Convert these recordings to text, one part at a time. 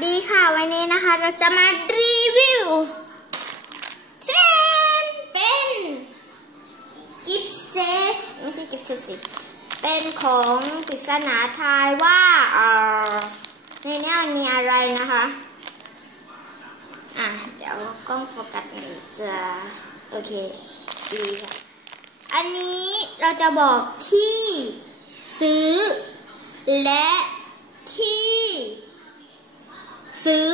ดีค่ะวันนี้นะคะเราจะมารีวิวเทรนเป็นกิฟเซสไม่ใช่กิฟเซสสิเป็นของปริศนาทายว่าเออในนี้มันมีอะไรนะคะอะเดี๋ยวกล้องโฟกัสหน่อยจะโอเคดีค่ะอันนี้เราจะบอกที่ซื้อและที่ ซื้อ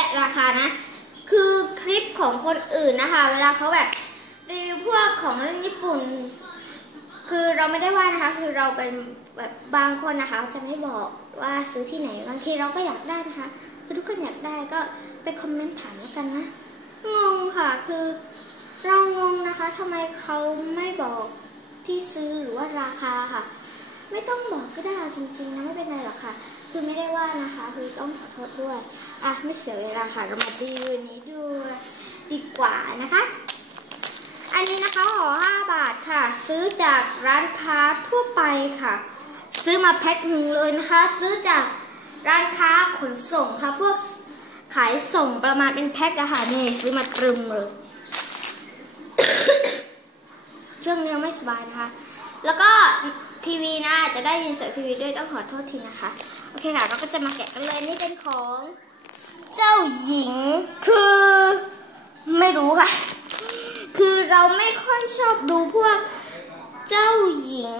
และราคานะ คือคลิปของคนอื่นนะคะ เวลาเขาแบบรีวิวพวกของเล่นญี่ปุ่น คือเราไม่ได้ว่านะคะ คือเราเป็นแบบบางคนนะคะ จะไม่บอกว่าซื้อที่ไหนบางทีเราก็อยากได้นะคะคือทุกคนอยากได้ก็ไปคอมเมนต์ถามแล้วกันนะงงค่ะคือเรางงนะคะทำไมเขาไม่บอกที่ซื้อหรือว่าราคาค่ะ ไม่ต้องบอกก็ได้จริงๆนะไม่เป็นไรหรอกค่ะ คือไม่ได้ว่านะคะคือต้องขอโทษด้วยอะไม่เสียเวลาค่ะเรามาดีวันนี้ด้วยดีกว่านะคะ อันนี้นะคะห่อ5บาทค่ะ ซื้อจากร้านค้าทั่วไปค่ะ ซื้อมาแพ็คหนึ่งเลยนะคะ ซื้อจากร้านค้าขนส่งค่ะพวกขายส่งประมาณเป็นแพ็คอะค่ะนี่ซื้อมาตรึมเลยช่วงเนี้อไม่สบายนะคะ แล้วก็ ทีวีนะจะได้ยินเสียงทีวีด้วยต้องขอโทษทีนะคะ โอเคค่ะเราก็จะมาแกะกันเลยนี่เป็นของ เจ้าหญิงคือ ไม่รู้ค่ะ คือเราไม่ค่อยชอบดูพวกเจ้าหญิง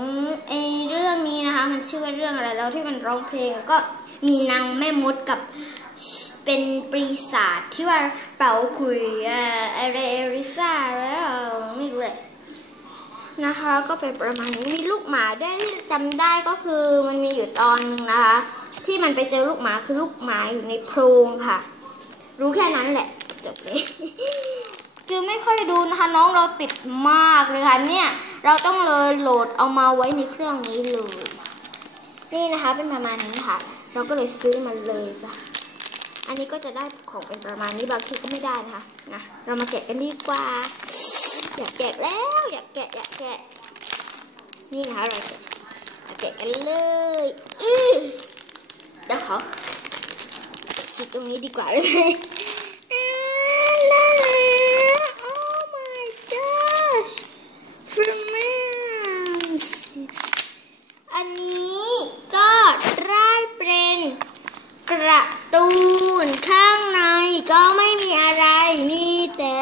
ไอเรื่องนี้นะคะ มันชื่อว่าเรื่องอะไรแล้วที่มันร้องเพลงก็มีนางแม่มดกับเป็นปีศาจที่ว่าเป่าคุยอะอะไรเอริซ่าแล้วไม่รู้เลย นะคะ ก็เป็นประมาณนี้มีลูกหมาด้วยที่จำได้ก็คือมันมีอยู่ตอนหนึงนะคะ ที่มันไปเจอลูกหมาคือลูกหมาอยู่ในโพรงค่ะ รู้แค่นั้นแหละจบเลยคือไม่ค่อยดูนะคะน้องเราติดมากเลยค่ะเนี่ยเราต้องเลยโหลดเอามาไว้ในเครื่องนี้เลยนี่นะคะเป็นประมาณนี้ค่ะ เราก็เลยซื้อมันเลยจ้ะอันนี้ก็จะได้ของเป็นประมาณนี้บางทีก็ไม่ได้นะคะนะเรามาแกะกันดีกว่า อยากแกะแล้ว อยากแกะอยากแกะ นี่นะคะเราจะแกะกันเลยอือเดี๋ยวขอฉีดตรงนี้ดีกว่าเลยอ่าลาลา Oh my gosh Romance อันนี้ก็ได้เป็นกระตูนข้างในก็ไม่มีอะไร มีแต่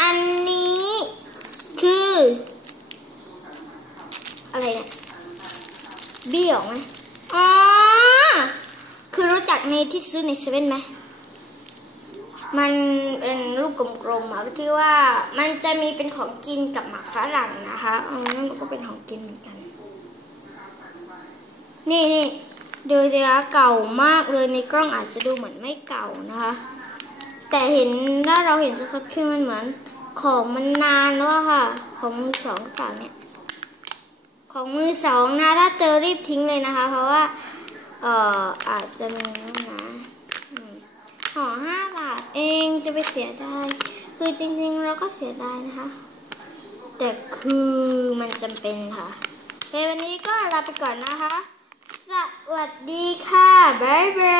อันนี้คือ อะไรเนี่ยเบี้ออกไหมอ๋อ คือรู้จักในที่ซื้อในเซเว่นไหม มันเป็นรูปกลมๆอะที่ว่ามันจะมีเป็นของกินกับหมักฝรั่งนะคะอ๋อนั่นก็เป็นของกินเหมือนกัน นี่นี่ดูสิคะเก่ามากเลยในกล้องอาจจะดูเหมือนไม่เก่านะคะ แต่เห็นถ้าเราเห็นชัดๆขึ้นมันเหมือน ของมันนานแล้วค่ะ ของมือสองหรือเปล่างเนี่ย ของมือสองนะ ถ้าเจอรีบทิ้งเลยนะคะ เพราะว่าเอ่ออาจจะมีนะห่อห้าบาทเองจะไปเสียดายคือจริงๆเราก็เสียดายนะคะ แต่คือมันจำเป็นค่ะโอเควันนี้ก็ลาไปก่อนนะคะ สวัสดีค่ะ บ๊ายบาย